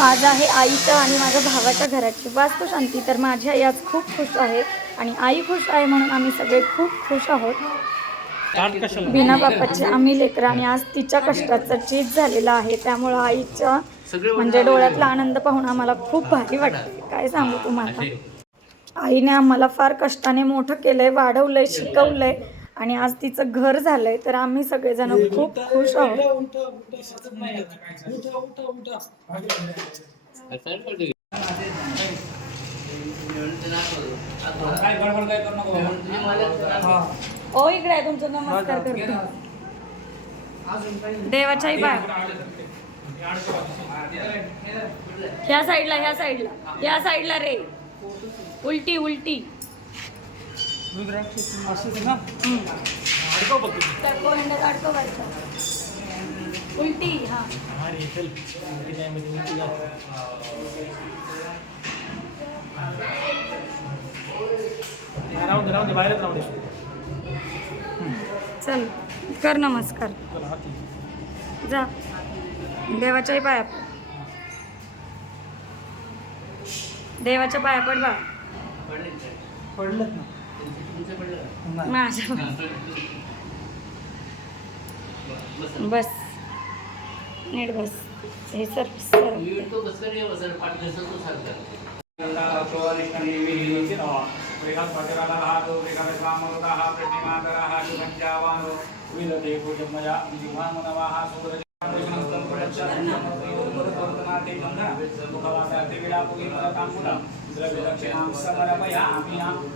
आज आहे आईच्या आणि माझ्या भावाच्या घराची. वास्तुशांती तर माझी आई आज खूप खुश आहे आणि आई खुश आहे म्हणून आम्ही सगळे खूप खुश आहोत. बिना बापाचे आम्ही लेकरं आणि आज तिच्या कष्टाचं चीज झालेलं आहे. त्यामुळं आईच्या म्हणजे डोळ्यातला आनंद पाहून आम्हाला खूप भारी वाटते. काय सांगू तुम्हाला? आईने आम्हाला फार कष्टाने मोठं केलंय वाढवलंय शिकवलंय. आणि आज तिचं घर झालंय तर आम्ही सगळेजण खूप खुश आहोत. ओ इकडे आहे तुमचं नमस्कार करतो. देवाच्याही बाय ह्या साईडला ह्या साईडला या साईडला रे. उलटी उलटी. तडको काढतो काढतो उलटी हा राहून दे राहून दे बाहेरच राहू दे चल कर नमस्कार. जा. देवाच्याही पाया देवाच्या पाया पड बा. पडलंच ना. माझ्या बस. नीट बस. हे सर सर.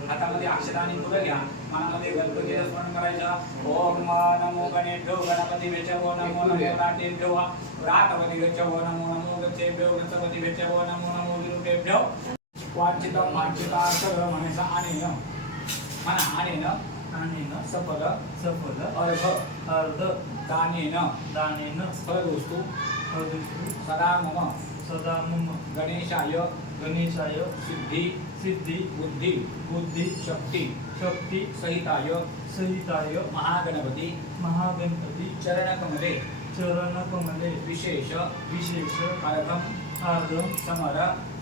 हातामध्ये अक्षराने पुढे घ्या. मनामध्ये गणपतीचं स्मरण करायचं. ओम नमो गणेभ्यो गणपती भेचवो नमो नमो नाटेभ्यो रातवती गच्छवो नमो नमो गच्छेभ्यो गणपती भेचवो नमो नमो विरुपेभ्यो वांछितं वांछिता सर्व मनसा अनेन अनेन आणि ना सफल सफल अर्ध अर्ध दानेन दानेन फलवस्तु हृदय सदा मम सदा मम गणेशाय गणेशाय सिद्धी सिद्धी बुद्धी बुद्धी शक्ती शक्ती सहिताय सहिताय महागणपती महागणपती चरणकमले चरणकमले विशेष विशेष अर्थम अर्धम समर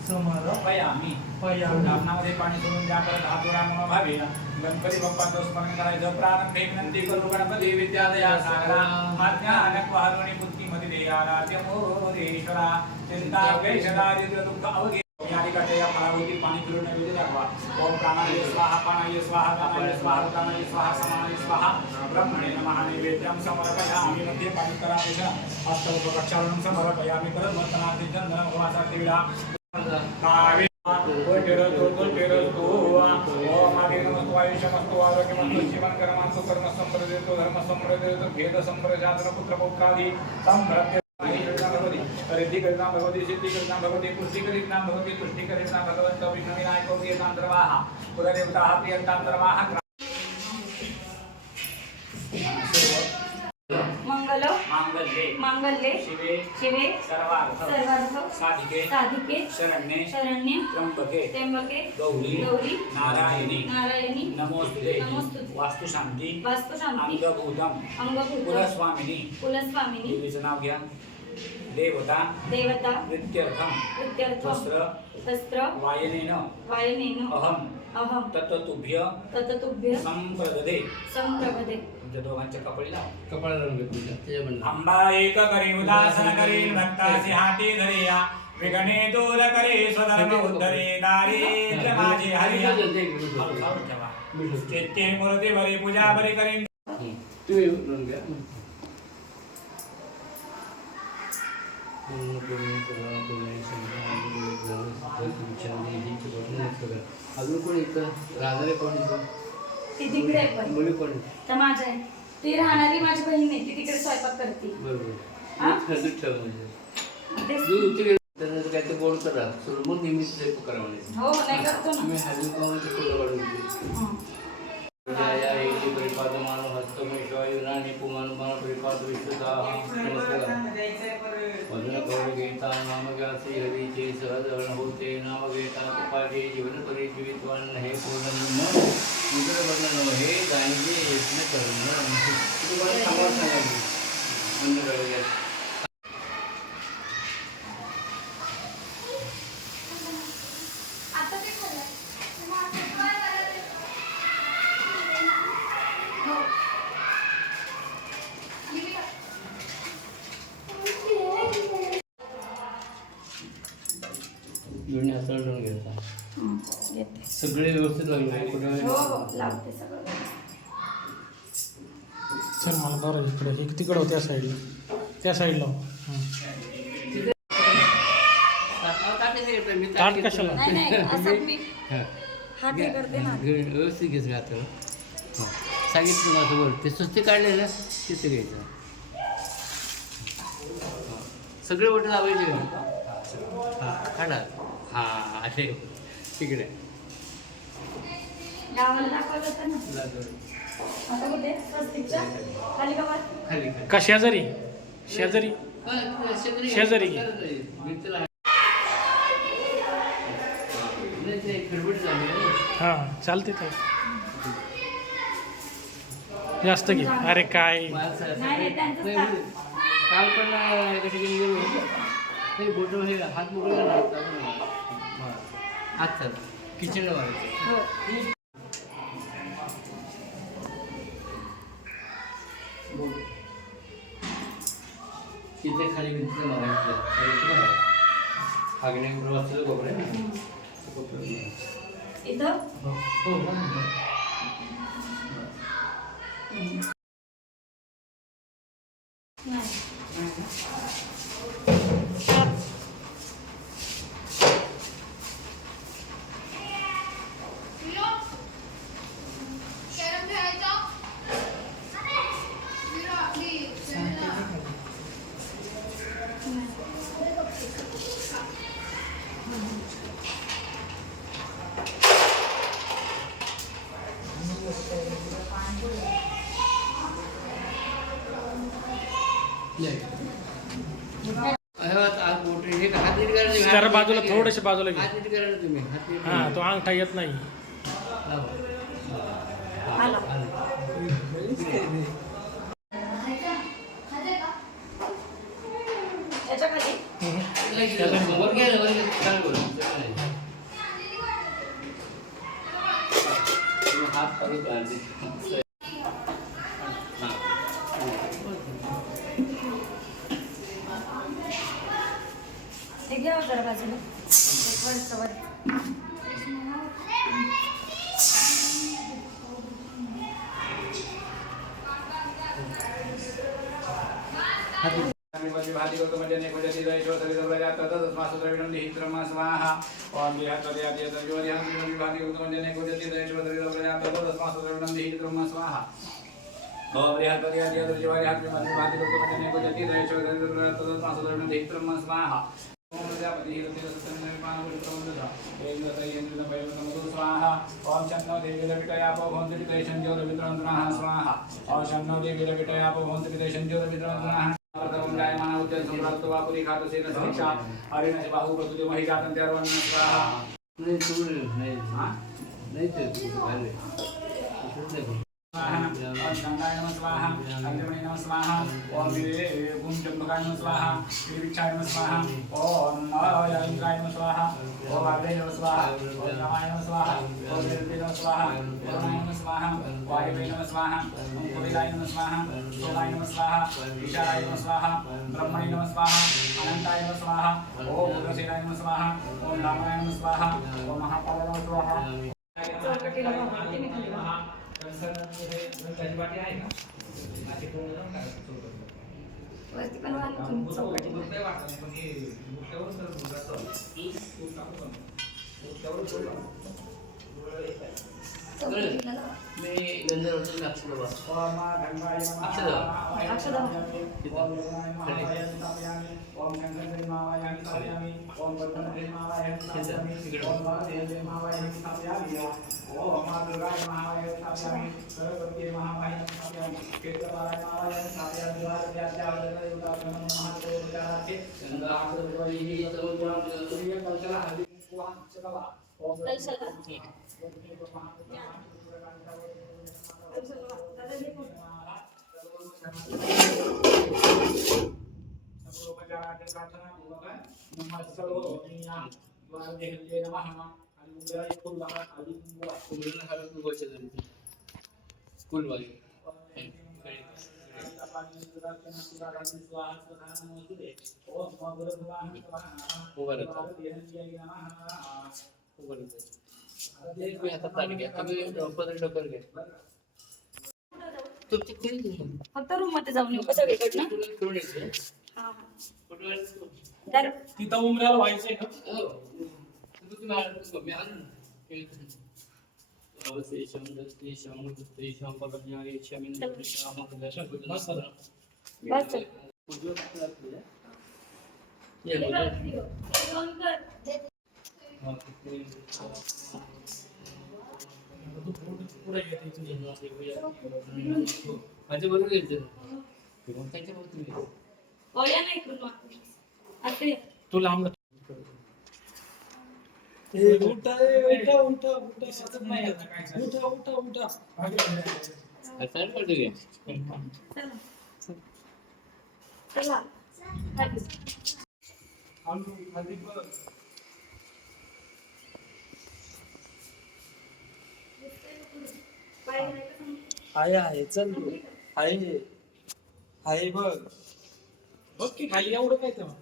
समर्पयामी पयामी। धामणामध्ये पाणी सोडून द्या परत हातोरा म्हणून भावे गणपती बाप्पाचं स्मरण करायचं प्रारंभे विनंती करू गणपती विद्यादया सागरा अज्ञानक वारुणी बुद्धिमती देयाराध्य मोरेश्वरा। चिंता क्लेश दारिद्र्य दुःख अवघे। या ठिकाणी या फळावरती पाणी फिरून नैवेद्य दाखवा। ओम प्राणाय स्वाहा स्वाहा प्राणाय स्वाहा प्राणाय स्वाहा समानाय स्वाहा। ब्रह्मणे नमः नैवेद्यं समर्पयामि मध्ये पाणी करावेश अष्टौ प्रक्षालनं समर्पयामि करत वर्तनार्थी चंदन भवासार्थी विडा कावे कोटिरतो कोटिरतो ओम आदि नमस्तु आयुष्यमस्तु आरोग्यमस्तु जीवन कर्मस्तु कर्म संप्रदेतो धर्म संप्रदेतो भेद संप्रजातन पुत्र पौत्रादि संप्रद्य रिद्धि करिता भगवती सिद्धि करिता भगवती भगवती मांगल्ये मांगल्ये शिवे शिवे सर्वार्थ सर्वार्थ साधिके साधिके शरण्ये शरण्य त्र्यंबके त्र्यंबके गौरी गौरी नारायणी नारायणी नमोस्तुते नमोस्तुते. वास्तुशांती वास्तुशांती अंगभूतम अंगभूत कुलस्वामिनी कुलस्वामिनी देवीचं नाव घ्या देवता देवता प्रित्यर्थम प्रित्यर्थ वस्त्र वस्त्र वायनेन वायनेन अहम अहम तत्तुभ्य तततुभ्य संप्रददे संप्रभदे तुमच्या दोघांच्या कपडी लाव. कपाळ ते म्हणलं. अंबा एक करी उदासन करी भक्तासी हाती धरे या विघ्ने दूर करे स्वधर्म उद्धरे दारिद्र्य माझे हरिया मूर्ती बरी पूजा बरी करीन. तुम्ही अजून कोण इथं? राहणारे कोण इथं? ती तिकडे आहे पण. कोण तर माझ्या आहे. ती राहणारी माझी बहीण आहे. ती तिकडे स्वयंपाक करते. बरोबर. हा? ठेव म्हणजे. तेच. दूध उतरे तर काय ते गोड करा. सोड मग नेहमी स्वयंपाक करा म्हणायचं हो नाही करतो ना. तुम्ही हजून कोण ते फोटो काढून घेतले हं. सगळे व्यवस्थित लागले कुठे हो हो लावते सगळं. चल मला बरं इकडे. हे तिकडं हो, त्या साईडला त्या साईडला हो. हं. ताट कशाला? नाही नाही असं मी. हात हे करते ना. घे- व्यवस्थित घ्यायचं हातावर हो. सांगितलं तुम्हाला बोल. ते सुस्ती काढलेलं तिथे घ्यायचं. हो. सगळे बोटं लावायचे का? हां काढा. हां असे तिकडे. गावाला दाखवलं होतं ना लागलं. आता कुठे? स्वस्तिकच्या खाली गावात खाली खाली. का शेजारी? शेजारी? हा, शेजारी घे. भिंतीला आहे. नाही, ते खडबड झाली आहे ना. हां चालते तर जास्त घे. अरे काय? नाही, नाही, त्यांचंच नाही, काम. काल पण अं, एका ठिकाणी गेलो हे. बोट हे हात मोकळे करणार हात चाल. किचनला मारायचं हो. तिथे खाली भिंतीला मारायचं हागणे प्रवासाचं कोपरे कोपरे इथं? हो हो हो. कॅरम खेळायचा विरा आपली सेमिनार नाही. अरे वा, आज मोठे हे का? हात नीट करा तुम्ही. जरा हात बाजूला थोडेसे. बाजूला घे हात नीट करा ना तुम्ही हात नीट हां. तो अंगठा येत नाही लावा. आला याच्या खाली वर घ्या, वर घ्या. चालेल बोला. चालेल. तुम्ही हात. दुसऱ्या घ्या बाजूला एक वरचं वर स्वाहा स्वाहा ओम शनो देवी रविटयापो भवन्तु पितैशं जो रविन्द्रनाथ स्वाहा ओम शनो देवी रविटयापो भवन्तु पितैशं जो रविन्द्रनाथ वर्तमं गायमाना उद्यम सम्राट वा पुरी खात से शिक्षा हरिण बाहु प्रतुति महि जातं त्यारवन् स्वाहा नहीं तू नहीं हाँ नहीं तू पहले स्वाहा ओम गंगाय नमः स्वाहा अंजमणि नमः स्वाहा ओम वीरे जम्बकाय नम स्वाहा श्रीविक्षाय नम स्वाहा ओम अयंकाय नम स्वाहा ओम अग्रे नम स्वाहा ओम रमाय नम स्वाहा ओम वीरते नम स्वाहा वरुणाय नम स्वाहा वायवे नम स्वाहा ओम कुबेराय नम स्वाहा सोमाय नम स्वाहा ईशाराय नम स्वाहा ब्रह्मणे नम स्वाहा अनंताय नम स्वाहा ओम उग्रसेनाय नम स्वाहा ओम रामाय नम स्वाहा ओम महाकालाय नम स्वाहा चौकटीला बघा, तिने खाली बघा. वरती पण वाला तुम्ही चौकटीला चौकटीला लावा. मी गंधर्वाचं लक्ष बाबा कलशाला. नमः स्कूल वाली तुम्ही आता ताट घ्या तुम्ही डोकर डोकर घ्या तुमची कुणी दिली? फक्त रूममध्ये जाऊन येऊ का सगळीकडनं तुला करून येते. हा, हा. कुठं आहे? तर तिथं उमऱ्याला व्हायचंय का हो. तुम्ही तुम्ही आला नसतो. मी आलो ना. केलं. अवशेषं दत्तेषं दत्तेषं पदज्ञानेषं इन्द्रेषं मग्नेषं गुणसरं. बस उजव्या हाताला आपल्या. ये, माझ्या बरोबर यायचं मग त्यांच्या नाही करून. तू लांब उठा उठा उठा उठा. सतत नाही उठा पडतो चला? आहे आहे चल. आहे आहे बघ. बघ की खाली एवढं काय तेव्हा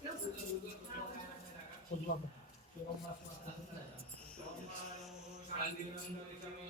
त्या का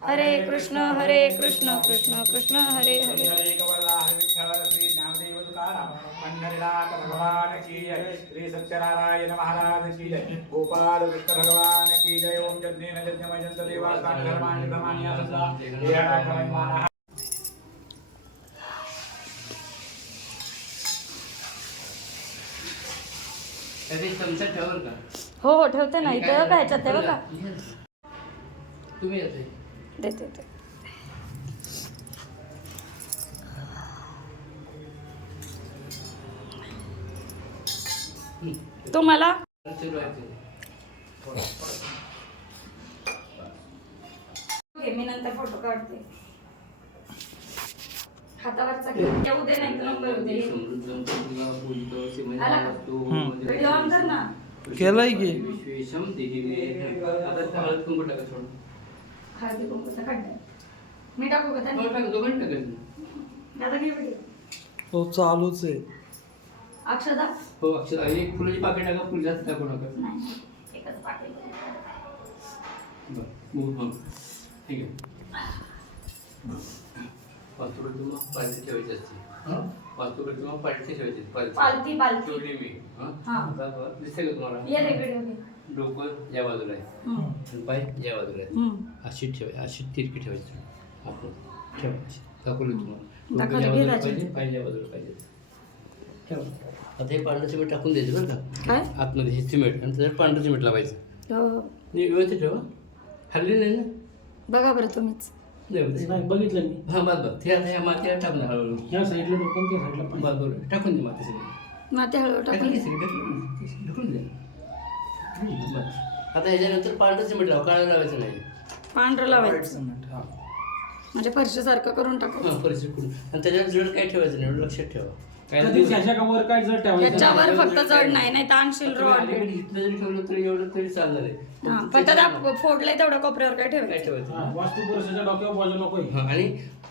हरे कृष्ण हरे कृष्ण कृष्ण कृष्ण हरे हरे. श्री ज्ञानदेव तुकाराम पंढरीनाथ भगवान की? जय श्री सत्यनारायण महाराज की जय गोपाल कृष्ण भगवान जय ओम जज्ञेन देवास्तान धर्माणि का हो हो ठेवते ना. इथं काय ह्याच्यात आहे बघा. तुम्ही देते तुम्हाला सुरू आहे घे, मी नंतर फोटो काढते. हातावरचा घे. येऊ दे नाही तर नको येऊ दे आला का? व्हिडिओ ऑन कर ना. केलंय की. विश्वेशम देहिवे आता हळद कुंकू टाका सोड. हळदी कुंकूचा खड्डा मी टाकू का हो, त्यांनी दादा घे व्हिडिओ तो चालूच आहे. अक्षदा? हो अक्षर एक फुलाची पाकिट टाका फुल जास्त टाकू नका. नाही एकच पाटील बरं हां ठीक आहे. वास्तू प्रतिमा पालथी ठेवायची असते. वास्तू प्रतिमा पालथी ठेवायची असते, पालथी पालथी पालथी ठेवली मी हां? हां. बघा, दिसते का तुम्हाला? ये रे व्हिडिओ घे. डोकं या बाजूला आहे. आणि पाय या बाजूला आहे. अशी ठेवा अशी तिरकी ठेवायची. आपण ठेवा. अशी दाखवली तुम्हाला. डोकं या बाजूला राजा. पाहिजे पाय या बाजूला पाहिजे. ठेव. आता हे पांढरं सिमेंट टाकून द्यायचं बरं का? आतमध्ये हे सिमेंट आणि त्याच्यात पांढरं सिमेंट लावायचं. हो. व्यवस्थित ठेवा. हल्ली नाही ना? बघा बरं तुम्हीच. बघितलं मी. हां बस बस ते आता ह्या मातीला टाकून हळूहळू. ह्या साईडला डोकं त्या साईडला बरोबर टाकून दे माती सगळी. माती हळूहळू टाकून. टाकून टाकून. ढकलून द्या बस आता ह्याच्यानंतर पांढरं सिमेंट लावा काळं लावायचं नाही. पांढरं लावायचं. सिमेंट हा. म्हणजे फरशीसारखं करून टाकायचं हां परिस्थिती करून. आणि त्याच्यावर जड काही ठेवायचं नाही एवढं लक्षात ठेवा. काय ह्याच्या काय जर ठेवायचं याच्यावर फक्त जड नाही नाही रॉड. अलीकडे इथलं जरी ठेवलं तरी एवढं तरी चालणार आहे. हा फक्त त्या फोडलंय तेवढ्या कोपऱ्यावर काय काय ठेवायचं? ठेवायचं? हा, वास्तू पुरुषाच्या डोक्यावर बाजू नको हां आणि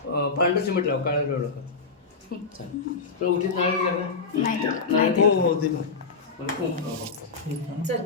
अं, पांढरं सिमेंट लावा काळं लावू नका चालेल. तर उठीत? नाही दिलं, नारळ नाही हो दिलं. हो दिलं. खूप- हो, हो. चल.